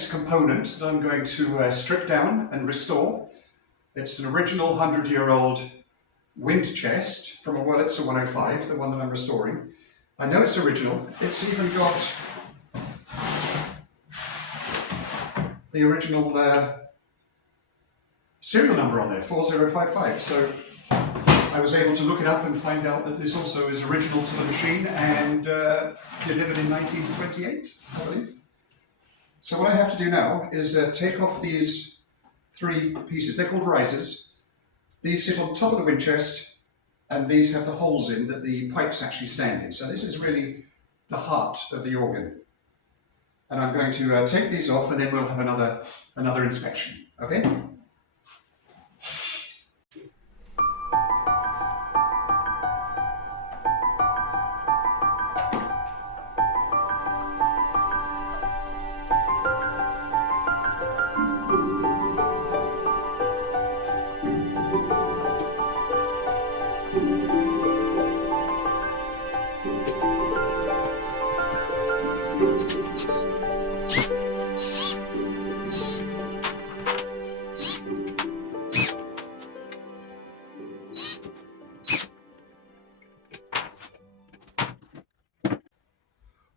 next component that I'm going to strip down and restore. It's an original 100-year-old wind chest from a Wurlitzer 105, the one that I'm restoring. I know it's original. It's even got the original serial number on there, 4055. So I was able to look it up and find out that this also is original to the machine and delivered in 1928, I believe. So what I have to do now is take off these three pieces. They're called risers. These sit on top of the wind chest, and these have the holes in that the pipes actually stand in. So this is really the heart of the organ. And I'm going to take these off, and then we'll have another inspection. Okay?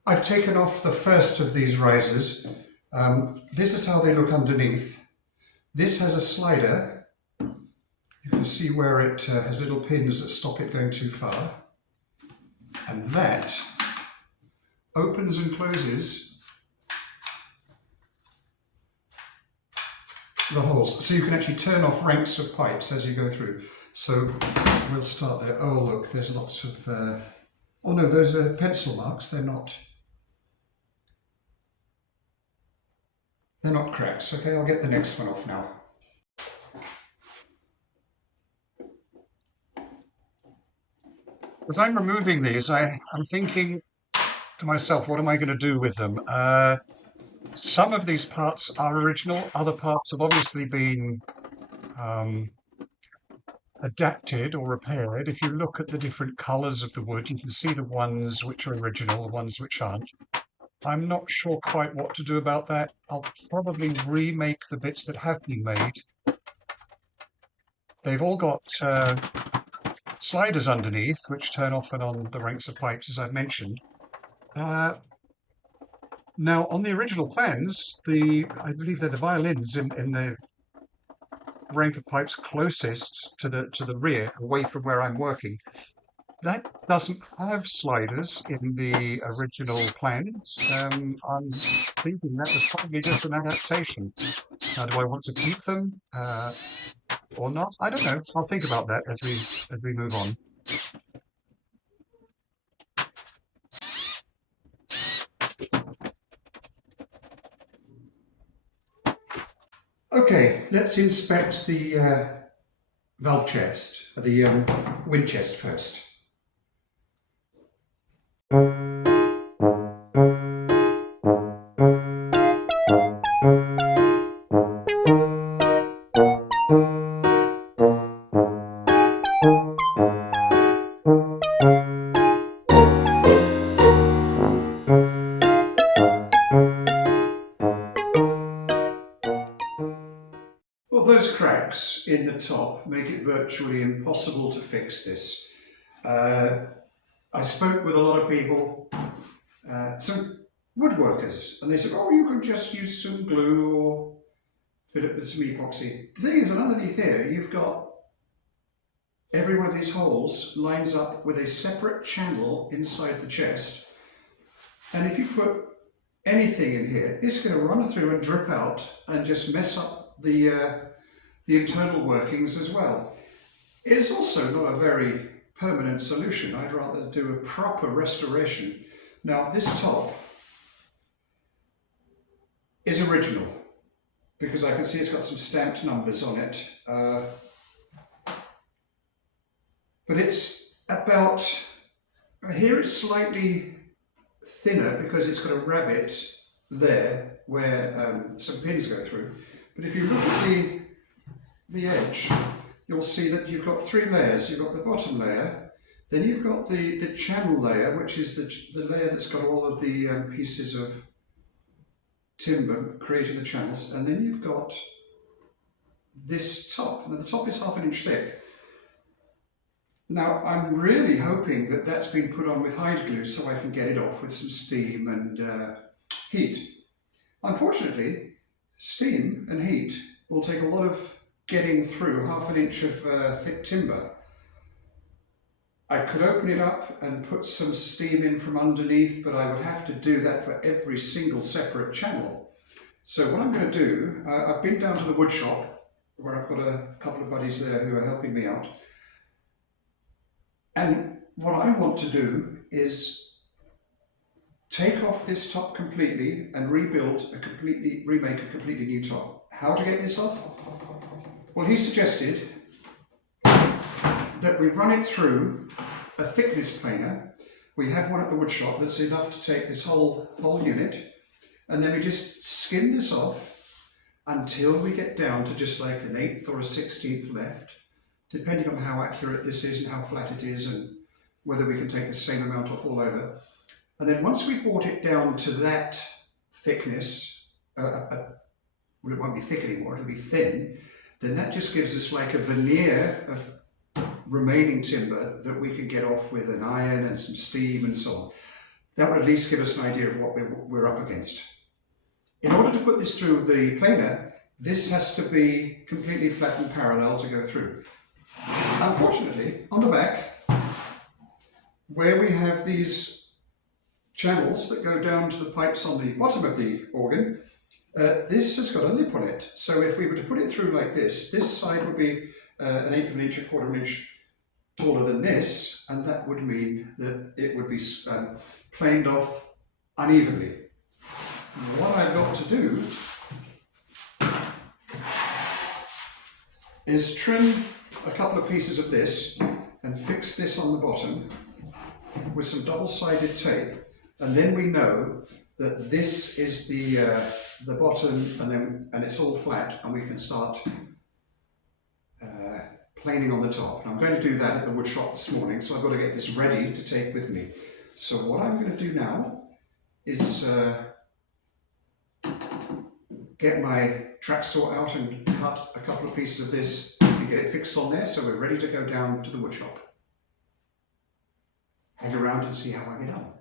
I've taken off the first of these risers. This is how they look underneath. This has a slider. You can see where it has little pins that stop it going too far. And that opens and closes the holes. So you can actually turn off ranks of pipes as you go through. So we'll start there. Oh look, there's lots of... oh no, those are pencil marks. They're not cracks. Okay, I'll get the next one off now. As I'm removing these, I'm thinking to myself, what am I going to do with them? Some of these parts are original, other parts have obviously been adapted or repaired. If you look at the different colours of the wood, you can see the ones which are original, the ones which aren't. I'm not sure quite what to do about that. I'll probably remake the bits that have been made. They've all got sliders underneath, which turn off and on the ranks of pipes, as I've mentioned. Now, on the original plans, I believe they're the violins in the rank of pipes closest to the rear, away from where I'm working. That doesn't have sliders in the original plans. I'm thinking that was probably just an adaptation. Now, do I want to keep them or not? I don't know. I'll think about that as we move on. Okay, let's inspect the valve chest, the wind chest first. Well, those cracks in the top make it virtually impossible to fix this. I spoke with a lot of people, some woodworkers, and they said, oh, you can just use some glue or fill it with some epoxy. The thing is, underneath here, you've got every one of these holes lines up with a separate channel inside the chest. And if you put anything in here, it's going to run through and drip out and just mess up the internal workings as well. It's also not a very permanent solution. I'd rather do a proper restoration. Now, this top is original because I can see it's got some stamped numbers on it. But it's about, here it's slightly thinner because it's got a rabbet there where some pins go through. But if you look at the edge, you'll see that you've got three layers. You've got the bottom layer, then you've got the channel layer, which is the layer that's got all of the pieces of timber creating the channels, and then you've got this top. Now the top is 1/2 inch thick. Now I'm really hoping that that's been put on with hide glue so I can get it off with some steam and heat. Unfortunately, steam and heat will take a lot of getting through 1/2 inch of thick timber. I could open it up and put some steam in from underneath, but I would have to do that for every single separate channel. So what I'm going to do, I've been down to the wood shop where I've got a couple of buddies there who are helping me out. And what I want to do is take off this top completely and remake a completely new top. How to get this off? Well, he suggested that we run it through a thickness planer. We have one at the wood shop that's enough to take this whole unit, and then we just skim this off until we get down to just like an 1/8 or a 1/16 left, depending on how accurate this is and how flat it is and whether we can take the same amount off all over. And then once we brought it down to that thickness, well, it won't be thick anymore, it'll be thin, then that just gives us like a veneer of remaining timber that we can get off with an iron and some steam and so on. That would at least give us an idea of what we're up against. In order to put this through the planer, this has to be completely flat and parallel to go through. Unfortunately, on the back, where we have these channels that go down to the pipes on the bottom of the organ, this has got a lip on it. So if we were to put it through like this side would be an 1/8 of an inch, 1/4 of an inch taller than this, and that would mean that it would be planed off unevenly. What I've got to do is trim a couple of pieces of this and fix this on the bottom with some double-sided tape, and then we know that this is the bottom, and it's all flat, and we can start planing on the top. And I'm going to do that at the wood shop this morning, so I've got to get this ready to take with me. So what I'm going to do now is get my track saw out and cut a couple of pieces of this and get it fixed on there, so we're ready to go down to the wood shop. Hang around and see how I get on.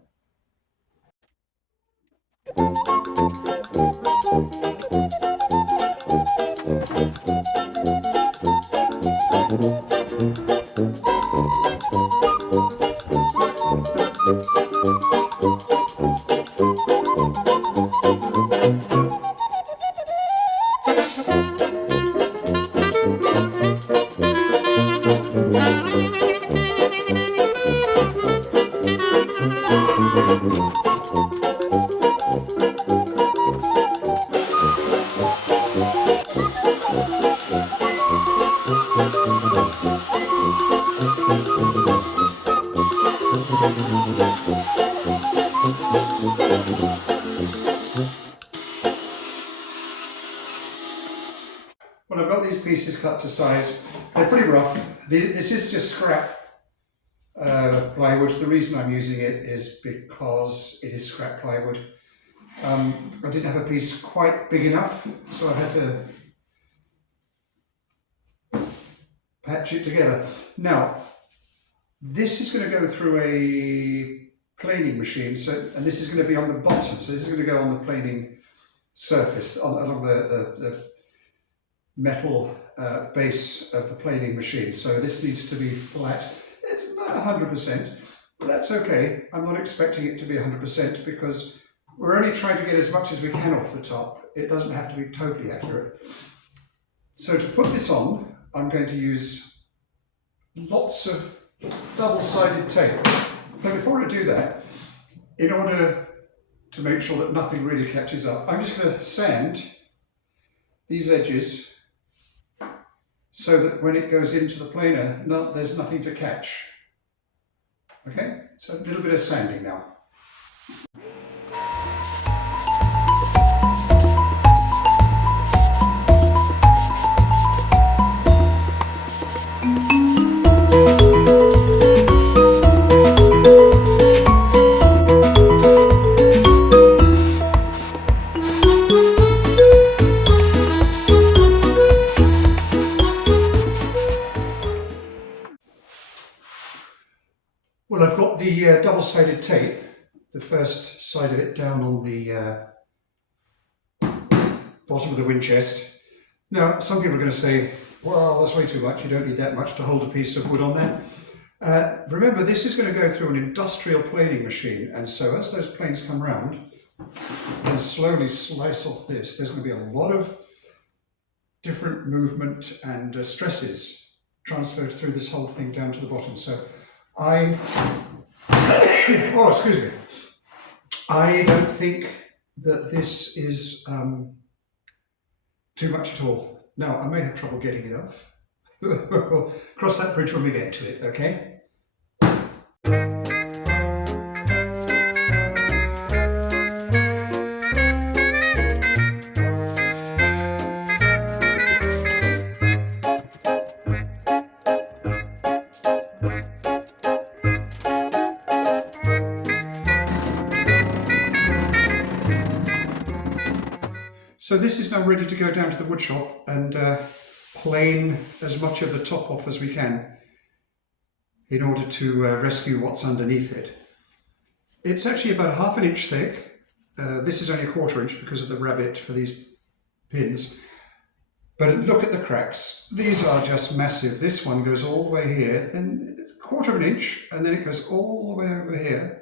Well, I've got these pieces cut to size. They're pretty rough. This is just scrap plywood. The reason I'm using it is because it is scrap plywood. I didn't have a piece quite big enough, so I had to patch it together. Now, this is going to go through a planing machine, and this is going to be on the bottom, so this is going to go on the planing surface, along the metal base of the planing machine. So this needs to be flat. It's not 100%, but that's okay. I'm not expecting it to be 100% because we're only trying to get as much as we can off the top. It doesn't have to be totally accurate. So to put this on, I'm going to use lots of double-sided tape. But before I do that, in order to make sure that nothing really catches up, I'm just going to sand these edges so that when it goes into the planer, there's nothing to catch. Okay, so a little bit of sanding now. double-sided tape, the first side of it down on the bottom of the wind chest. Now, some people are going to say, well, that's way too much, you don't need that much to hold a piece of wood on there. Remember, this is going to go through an industrial planing machine, and so as those planes come round and slowly slice off this, there's going to be a lot of different movement and stresses transferred through this whole thing down to the bottom. So oh, excuse me. I don't think that this is too much at all. Now, I may have trouble getting it off. We'll cross that bridge when we get to it, okay? So this is now ready to go down to the wood shop and plane as much of the top off as we can in order to rescue what's underneath it. It's actually about 1/2 inch thick. This is only 1/4 inch because of the rabbit for these pins. But look at the cracks. These are just massive. This one goes all the way here, and 1/4 inch, and then it goes all the way over here.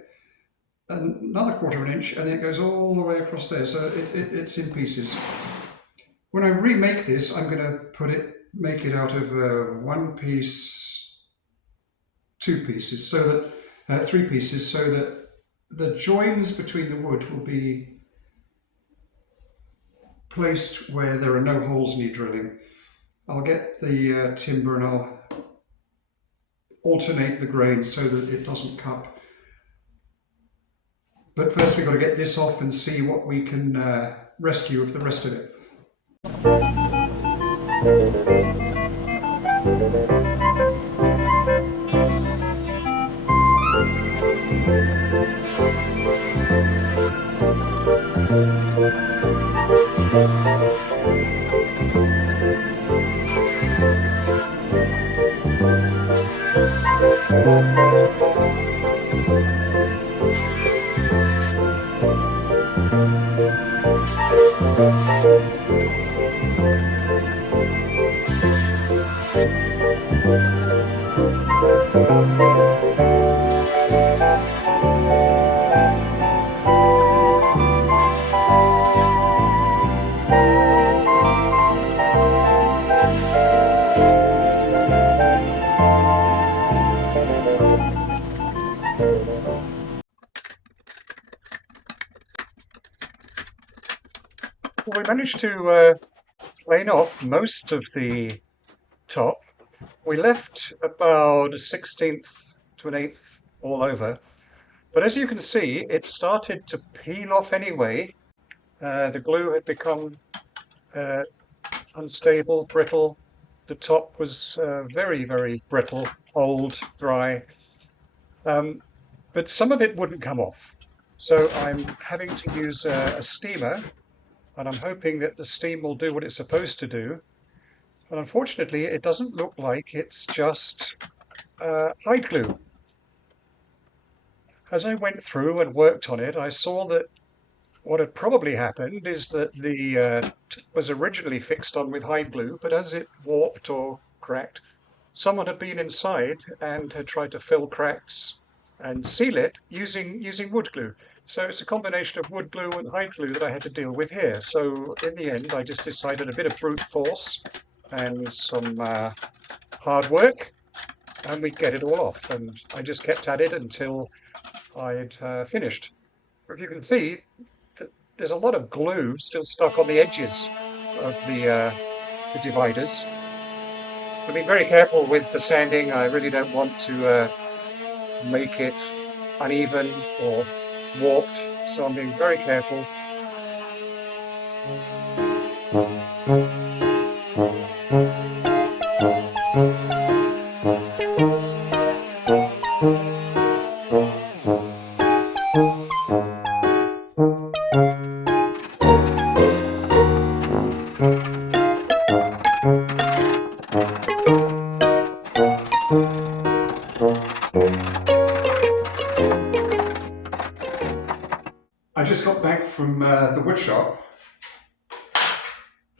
Another 1/4 inch, and then it goes all the way across there, so it's in pieces. When I remake this, I'm going to make it out of 1 piece, 2 pieces, so that 3 pieces, so that the joins between the wood will be placed where there are no holes need drilling. I'll get the timber and I'll alternate the grain so that it doesn't cup. But first we've got to get this off and see what we can rescue of the rest of it. We managed to plane off most of the top. We left about 1/16 to 1/8 all over, but as you can see, it started to peel off anyway. The glue had become unstable, brittle. The top was very, very brittle, old, dry, but some of it wouldn't come off. So I'm having to use a steamer, and I'm hoping that the steam will do what it's supposed to do. And unfortunately, it doesn't look like it's just hide glue. As I went through and worked on it, I saw that what had probably happened is that the was originally fixed on with hide glue, but as it warped or cracked, someone had been inside and had tried to fill cracks and seal it using wood glue. So it's a combination of wood glue and hide glue that I had to deal with here. So in the end, I just decided a bit of brute force and some hard work, and we'd get it all off. And I just kept at it until I'd finished. If you can see, there's a lot of glue still stuck on the edges of the dividers. I've been very careful with the sanding. I really don't want to make it uneven or warped, so I'm being very careful.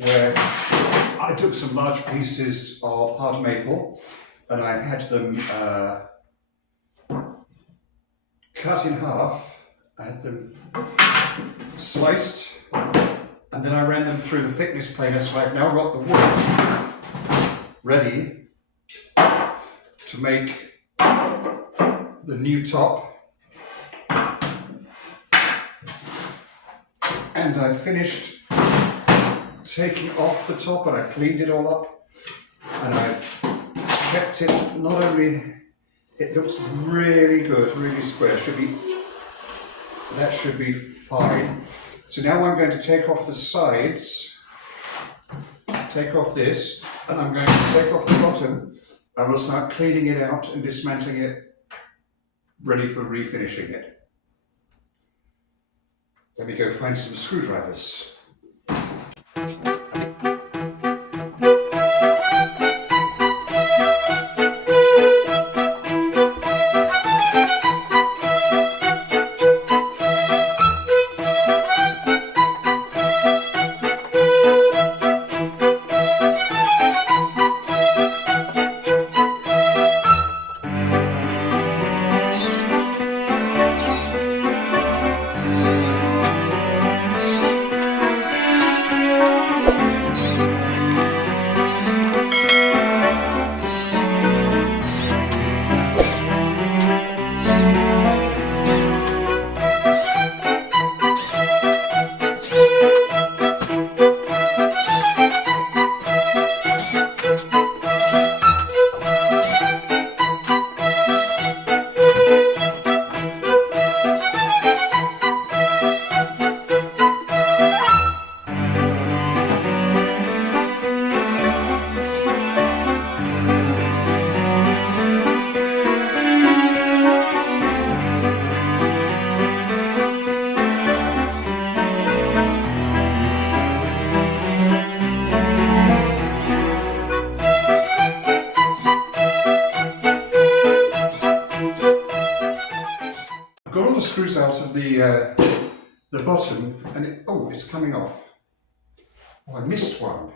where I took some large pieces of hard maple and I had them cut in half. I had them sliced and then I ran them through the thickness planer, so I've now got the wood ready to make the new top. And I finished taking off the top and I cleaned it all up and I've kept it, not only, it looks really good, really square, that should be fine. So now I'm going to take off the sides, take off this, and I'm going to take off the bottom and we'll start cleaning it out and dismantling it, ready for refinishing it. Let me go find some screwdrivers. I've got all the screws out of the bottom and it's coming off. Oh, I missed one.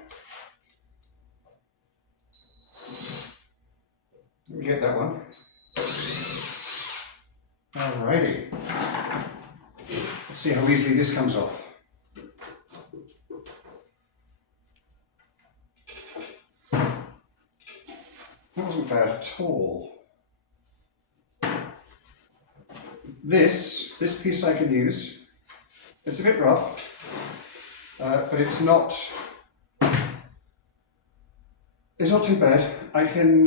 Let me get that one. Alrighty. Let's see how easily this comes off. That wasn't bad at all. This piece I can use. It's a bit rough, but it's not too bad. I can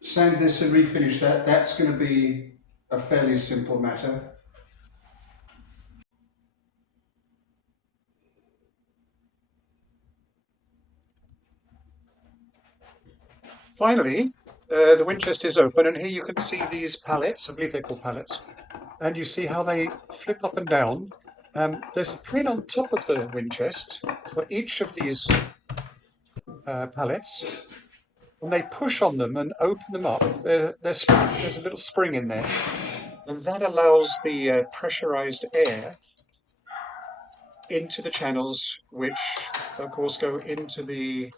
sand this and refinish that. That's going to be a fairly simple matter. Finally, the wind chest is open, and here you can see these pallets. I believe they're called pallets, and you see how they flip up and down. There's a pin on top of the wind chest for each of these pallets. When they push on them and open them up, there's a little spring in there, and that allows the pressurized air into the channels, which of course go into the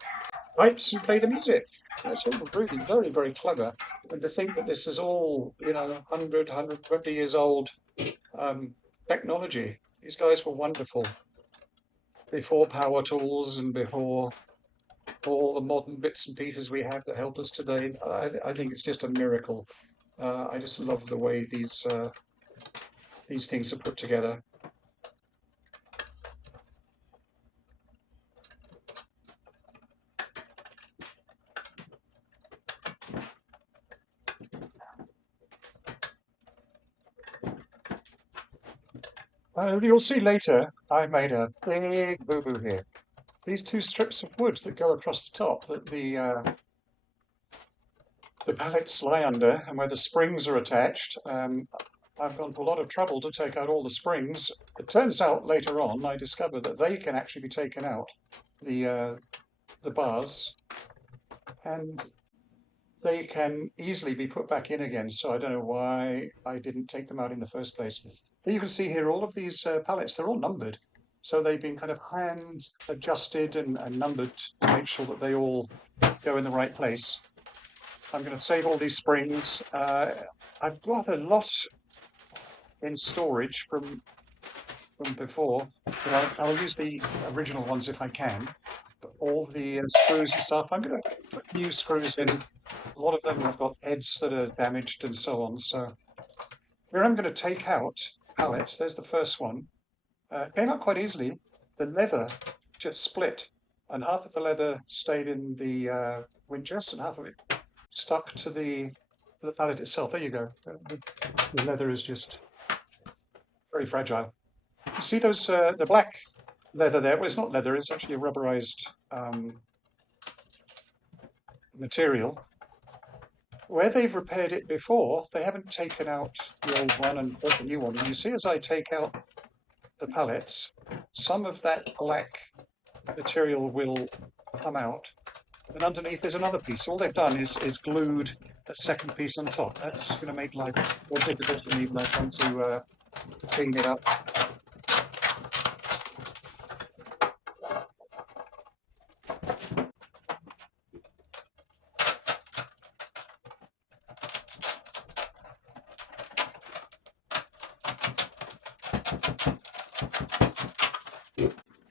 pipes and play the music. It's all really very, very clever. And to think that this is all, 100, 120 years old technology. These guys were wonderful. Before power tools and before all the modern bits and pieces we have that help us today, I think it's just a miracle. I just love the way these things are put together. You'll see later, I made a big boo-boo here. These two strips of wood that go across the top that the pallets lie under, and where the springs are attached, I've gone to a lot of trouble to take out all the springs. It turns out later on I discovered that they can actually be taken out, the bars, and they can easily be put back in again. So I don't know why I didn't take them out in the first place. You can see here all of these pallets, they're all numbered. So they've been kind of hand adjusted and numbered to make sure that they all go in the right place. I'm going to save all these springs. I've got a lot in storage from before, but I'll use the original ones if I can. But all the screws and stuff, I'm going to put new screws in. A lot of them have got heads that are damaged and so on. So here I'm going to take out pallets. There's the first one. Came out quite easily. The leather just split, and half of the leather stayed in the wind chest, and half of it stuck to the pallet itself. There you go. The leather is just very fragile. You see those the black leather there? Well, it's not leather. It's actually a rubberized material. Where they've repaired it before, they haven't taken out the old one and put the new one. And you see, as I take out the pallets, some of that black material will come out, and underneath there's another piece. All they've done is glued a second piece on top. That's going to make life more difficult for me when I come to clean it up.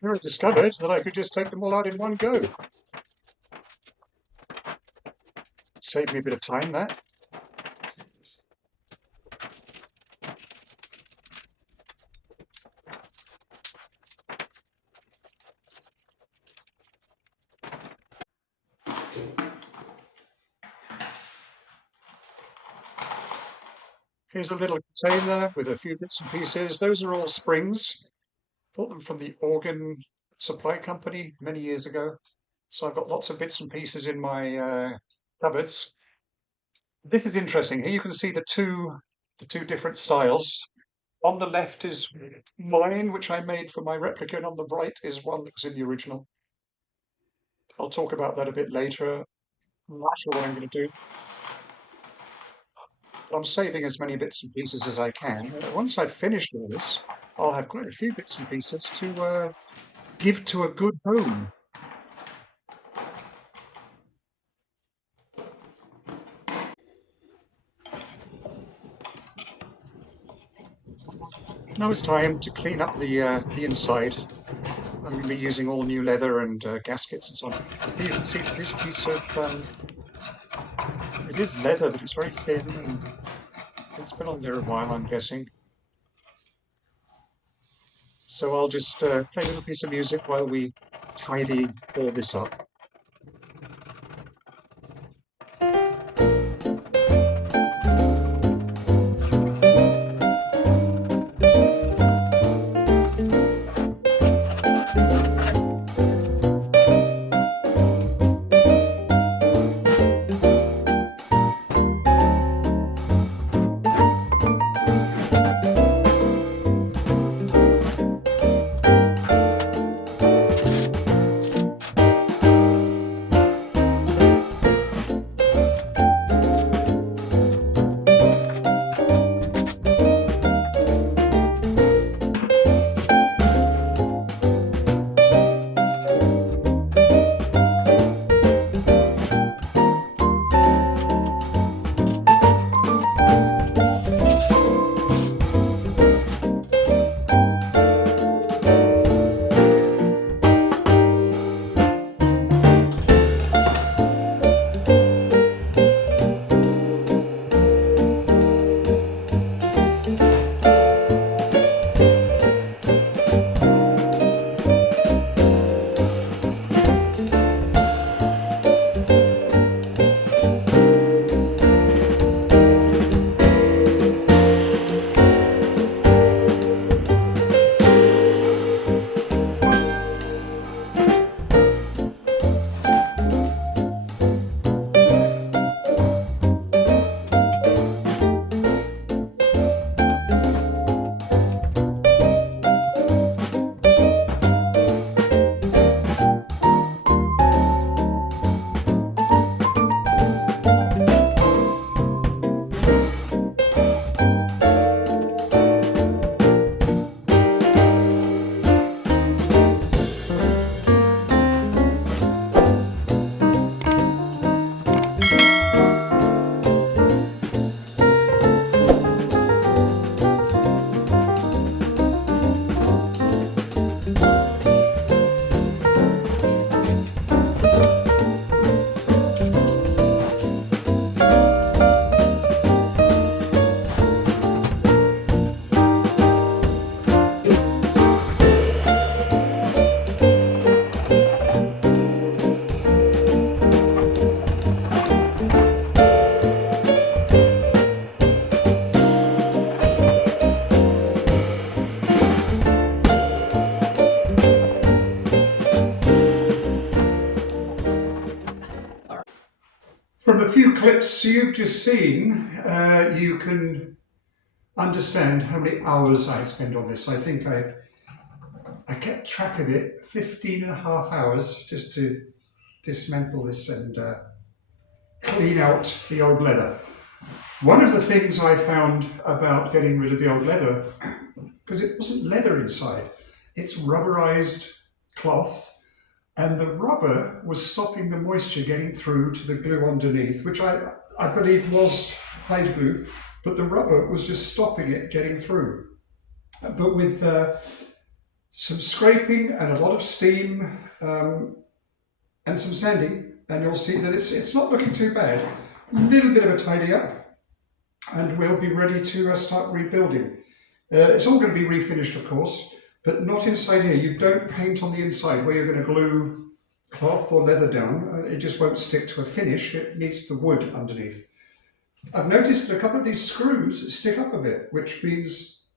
Here I discovered that I could just take them all out in one go. Saved me a bit of time, that. Here's a little container with a few bits and pieces. Those are all springs. Bought them from the organ supply company many years ago. So I've got lots of bits and pieces in my cupboards. This is interesting. Here you can see the two different styles. On the left is mine, which I made for my replica, and on the right is one that was in the original. I'll talk about that a bit later. I'm not sure what I'm going to do. I'm saving as many bits and pieces as I can. Once I've finished all this, I'll have quite a few bits and pieces to give to a good home. Now it's time to clean up the inside. I'm going to be using all new leather and gaskets and so on. Here you can see this piece of, it is leather, but it's very thin and it's been on there a while, I'm guessing. So I'll just play a little piece of music while we tidy all this up. From the few clips you've just seen, you can understand how many hours I spent on this. I think I kept track of it, 15.5 hours just to dismantle this and clean out the old leather. One of the things I found about getting rid of the old leather, because it wasn't leather inside, it's rubberized cloth, and the rubber was stopping the moisture getting through to the glue underneath, which I believe was hide glue, but the rubber was just stopping it getting through. But with some scraping and a lot of steam and some sanding, and you'll see that it's not looking too bad. A little bit of a tidy up, and we'll be ready to start rebuilding. It's all going to be refinished, of course, but not inside here. You don't paint on the inside where you're going to glue cloth or leather down. It just won't stick to a finish. It needs the wood underneath. I've noticed that a couple of these screws stick up a bit, which means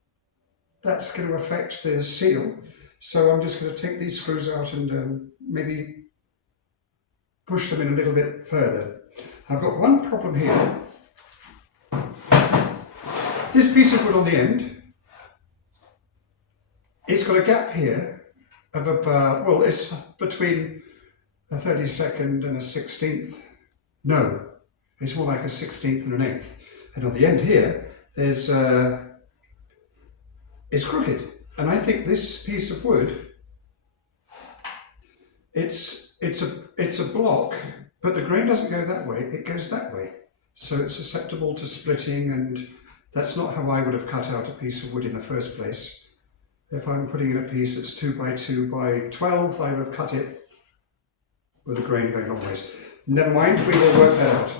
that's going to affect the seal. So I'm just going to take these screws out and maybe push them in a little bit further. I've got one problem here. This piece of wood on the end, it's got a gap here of about, well, it's between a 32nd and a 16th. No, it's more like a 16th and an 8th. And on the end here, there's, it's crooked. And I think this piece of wood, it's a block, but the grain doesn't go that way, it goes that way. So it's susceptible to splitting, and that's not how I would have cut out a piece of wood in the first place. If I'm putting in a piece that's 2 by 2 by 12, I would have cut it with the grain going long ways. Never mind, we will work that out.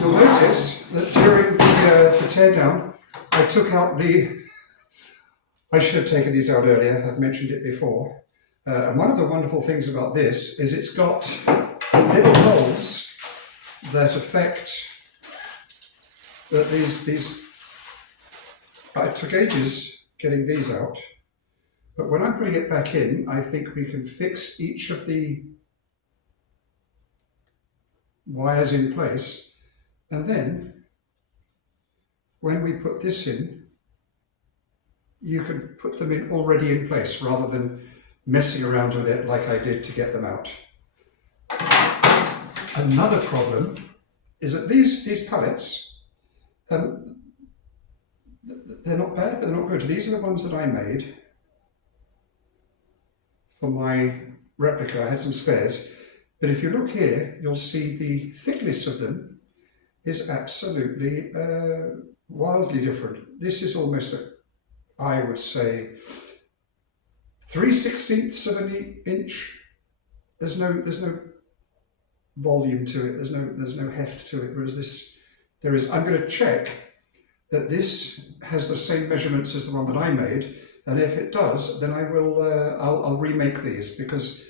You'll notice that during the tear down, I took out I should have taken these out earlier, I've mentioned it before. And one of the wonderful things about this is it's got little holes that affect that these. It took ages getting these out, but when I'm putting it back in, I think we can fix each of the wires in place, and then when we put this in, you can put them in already in place rather than messing around with it like I did to get them out. Another problem is that these pallets, they're not bad, but they're not good. These are the ones that I made for my replica. I had some spares, but if you look here, you'll see the thickness of them is absolutely wildly different. This is almost I would say 3/16 of an inch. There's no volume to it. There's no heft to it. Whereas this, there is. I'm going to check that this has the same measurements as the one that I made, and if it does, then I will. I'll remake these, because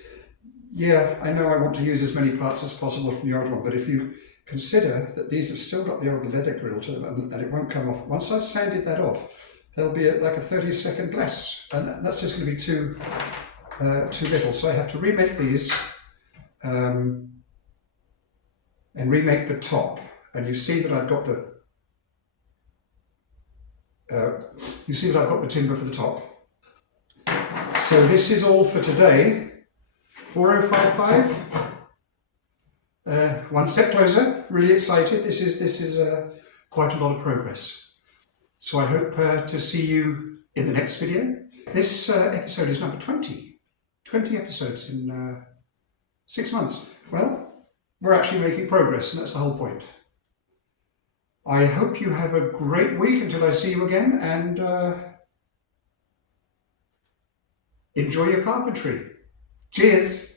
yeah, I know I want to use as many parts as possible from the old one, but if you consider that these have still got the old leather grill to them and it won't come off. Once I've sanded that off, there'll be like a 30-second less, and that's just going to be too little. So I have to remake these and remake the top. And you see that I've got the timber for the top. So this is all for today. 4055. One step closer. Really excited. This is quite a lot of progress. So I hope to see you in the next video. This episode is number 20. 20 episodes in 6 months. Well, we're actually making progress, and that's the whole point. I hope you have a great week until I see you again, and enjoy your carpentry. Cheers!